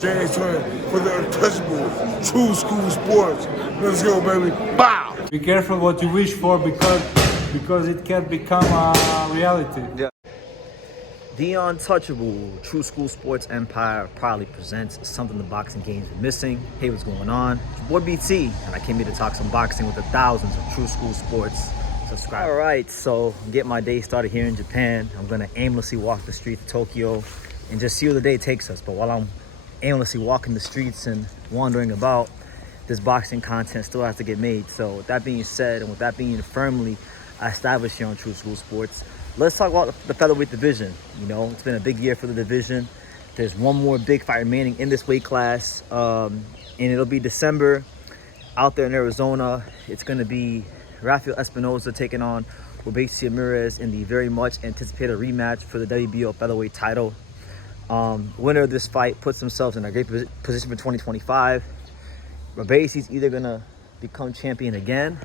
James Turner for the untouchable true school sports. Let's go, baby. Bow! Be careful what you wish for because it can become a reality. Yeah. The untouchable True School Sports Empire proudly presents something the boxing game's been missing. Hey, what's going on? It's your boy BT, and I came here to talk some boxing with the thousands of True School Sports subscribers. All right, so get my day started here in Japan. I'm gonna aimlessly walk the streets of Tokyo and just see where the day takes us. But while I'm aimlessly walking the streets and wandering about, this boxing content still has to get made. So with that being said, and with that being firmly established here on True School Sports, let's talk about the featherweight division. You know, it's been a big year for the division. There's one more big fight remaining in this weight class, and it'll be December out there in Arizona. It's going to be Rafael Espinoza taking on Robeisy Ramirez in the very much anticipated rematch for the WBO featherweight title. Winner of this fight puts themselves in a great position for 2025. Robeisy's either going to become champion again,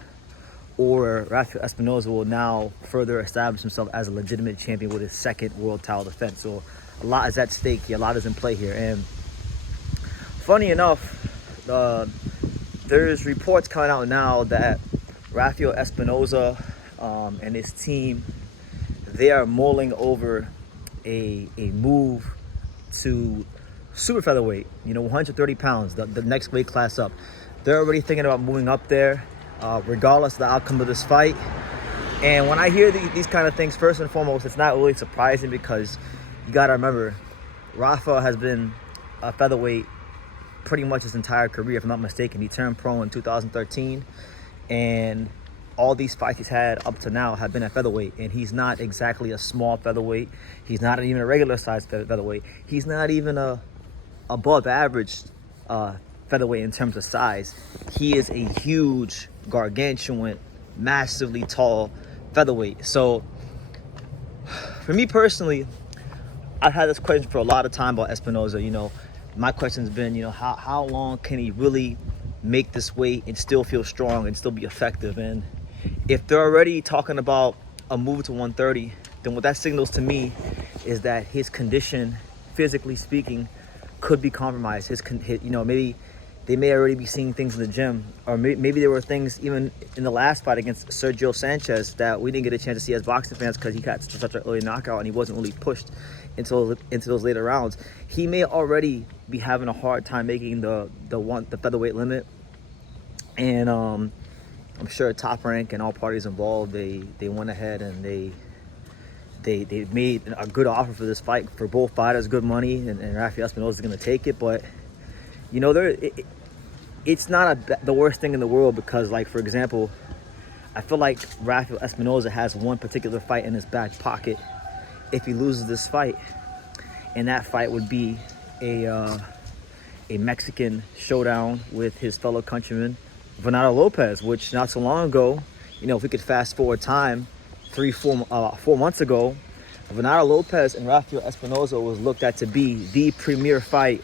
or Rafael Espinoza will now further establish himself as a legitimate champion with his second world title defense. So a lot is at stake here, a lot is in play here. And funny enough, there's reports coming out now that Rafael Espinoza and his team, they are mulling over a move to super featherweight, 130 pounds, the next weight class up. They're already thinking about moving up there, regardless of the outcome of this fight. And when I hear these kind of things, first and foremost, it's not really surprising because you got to remember, Rafa has been a featherweight pretty much his entire career, if I'm not mistaken. He turned pro in 2013, and all these fights he's had up to now have been at featherweight, and he's not exactly a small featherweight. He's not even a regular size featherweight. He's not even a above average featherweight in terms of size. He is a huge, gargantuan, massively tall featherweight. So for me personally, I've had this question for a lot of time about Espinoza. My question's been, how long can he really make this weight and still feel strong and still be effective? And if they're already talking about a move to 130, then what that signals to me is that his condition, physically speaking, could be compromised. Maybe they may already be seeing things in the gym, or maybe there were things even in the last fight against Sergio Sanchez that we didn't get a chance to see as boxing fans because he got such an early knockout and he wasn't really pushed into those later rounds. He may already be having a hard time making the featherweight limit, and I'm sure Top Rank and all parties involved, they went ahead and they made a good offer for this fight for both fighters, good money, and Rafael Espinoza is going to take it. But it's not the worst thing in the world because, like, for example, I feel like Rafael Espinoza has one particular fight in his back pocket if he loses this fight, and that fight would be a Mexican showdown with his fellow countryman Venado Lopez, which not so long ago, if we could fast forward time 4 months ago, Venado Lopez and Rafael Espinoza was looked at to be the premier fight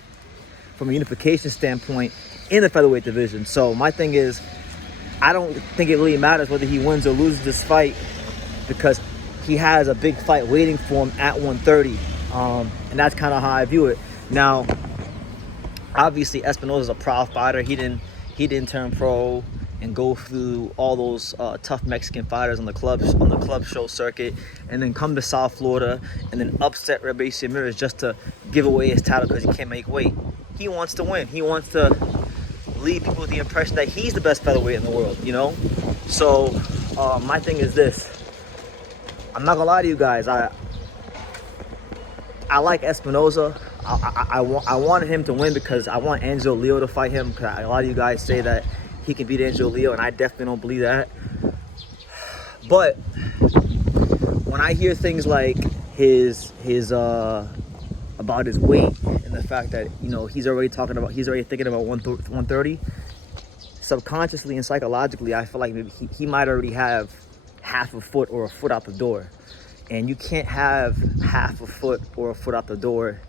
from a unification standpoint in the featherweight division. So my thing is, I don't think it really matters whether he wins or loses this fight because he has a big fight waiting for him at 130, and that's kind of how I view it. Now, obviously, Espinoza is a proud fighter. He didn't turn pro and go through all those tough Mexican fighters on the club show circuit, and then come to South Florida and then upset Robeisy Ramirez just to give away his title because he can't make weight. He wants to win. He wants to leave people with the impression that he's the best featherweight in the world. So my thing is this. I'm not gonna lie to you guys. I like Espinoza. I wanted him to win because I want Angelo Leo to fight him. Because a lot of you guys say that he can beat Angelo Leo, and I definitely don't believe that. But when I hear things like his about his weight and the fact that he's already thinking about 130, subconsciously and psychologically, I feel like maybe he might already have half a foot or a foot out the door. And you can't have half a foot or a foot out the door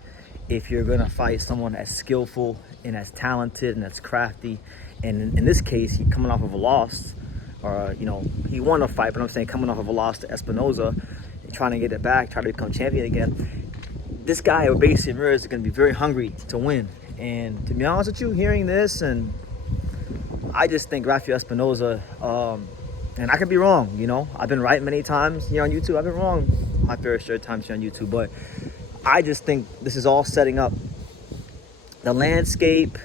if you're gonna fight someone as skillful and as talented and as crafty. And in this case, he coming off of a loss, or he won a fight, but I'm saying coming off of a loss to Espinoza, trying to get it back, try to become champion again. This guy, Robeisy Ramirez, is gonna be very hungry to win, And to be honest with you, hearing this, and I just think Rafael Espinoza, and I could be wrong, you know. I've been right many times here on YouTube. I've been wrong my fair share of times here on YouTube, but I just think this is all setting up the landscape,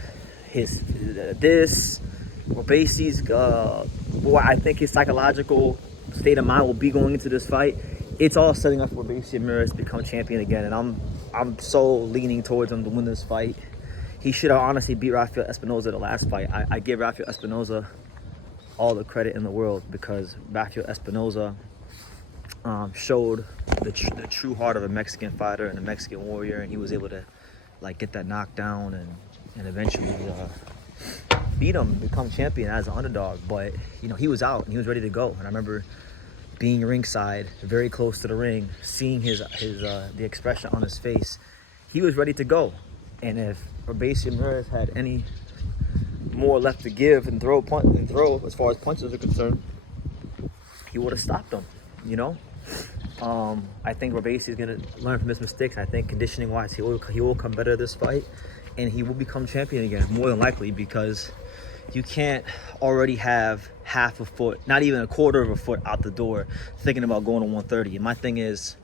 Robeisy's, what I think his psychological state of mind will be going into this fight. It's all setting up for Robeisy Ramirez to become champion again, and I'm so leaning towards him to win this fight. He should have honestly beat Rafael Espinoza the last fight. I give Rafael Espinoza all the credit in the world because Rafael Espinoza showed the true heart of a Mexican fighter and a Mexican warrior, and he was able to like get that knockdown and eventually beat him, become champion as an underdog. But you know, he was out and he was ready to go. And I remember being ringside, very close to the ring, seeing the expression on his face. He was ready to go. And if Robeisy Ramirez had any more left to give and throw as far as punches are concerned, he would have stopped him, you know. I think Robeisy is gonna learn from his mistakes. I think conditioning wise, he will come better this fight, and he will become champion again, more than likely, because you can't already have half a foot, not even a quarter of a foot out the door, thinking about going to 130. And my thing is,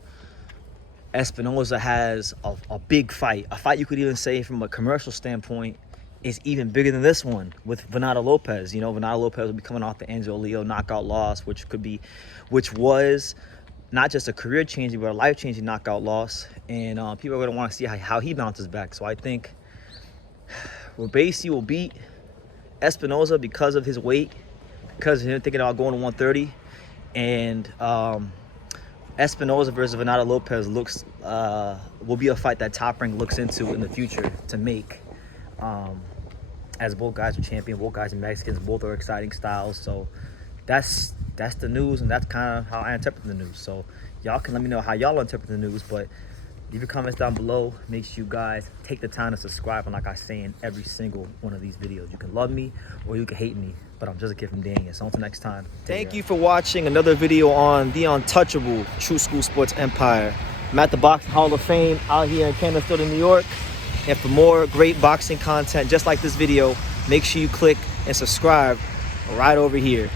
Espinoza has a big fight, a fight you could even say from a commercial standpoint is even bigger than this one with Venado Lopez. You know, Venado Lopez will be coming off the Angelo Leo knockout loss, which was not just a career-changing, but a life-changing knockout loss. And people are going to want to see how he bounces back. So I think Robeisy will beat Espinoza because of his weight, because of him thinking about going to 130. And Espinoza versus Venado Lopez will be a fight that Top Rank looks into in the future to make. As both guys are champion, both guys are Mexicans, both are exciting styles. So that's the news, and that's kind of how I interpret the news. So y'all can let me know how y'all interpret the news, but leave your comments down below. Make sure you guys take the time to subscribe, and like I say in every single one of these videos, you can love me or you can hate me, but I'm just a kid from Daniel. So until next time, thank you for watching another video on the untouchable True School Sports Empire. I'm at the Boxing Hall of Fame out here in Canastota, New York. And for more great boxing content just like this video, make sure you click and subscribe right over here.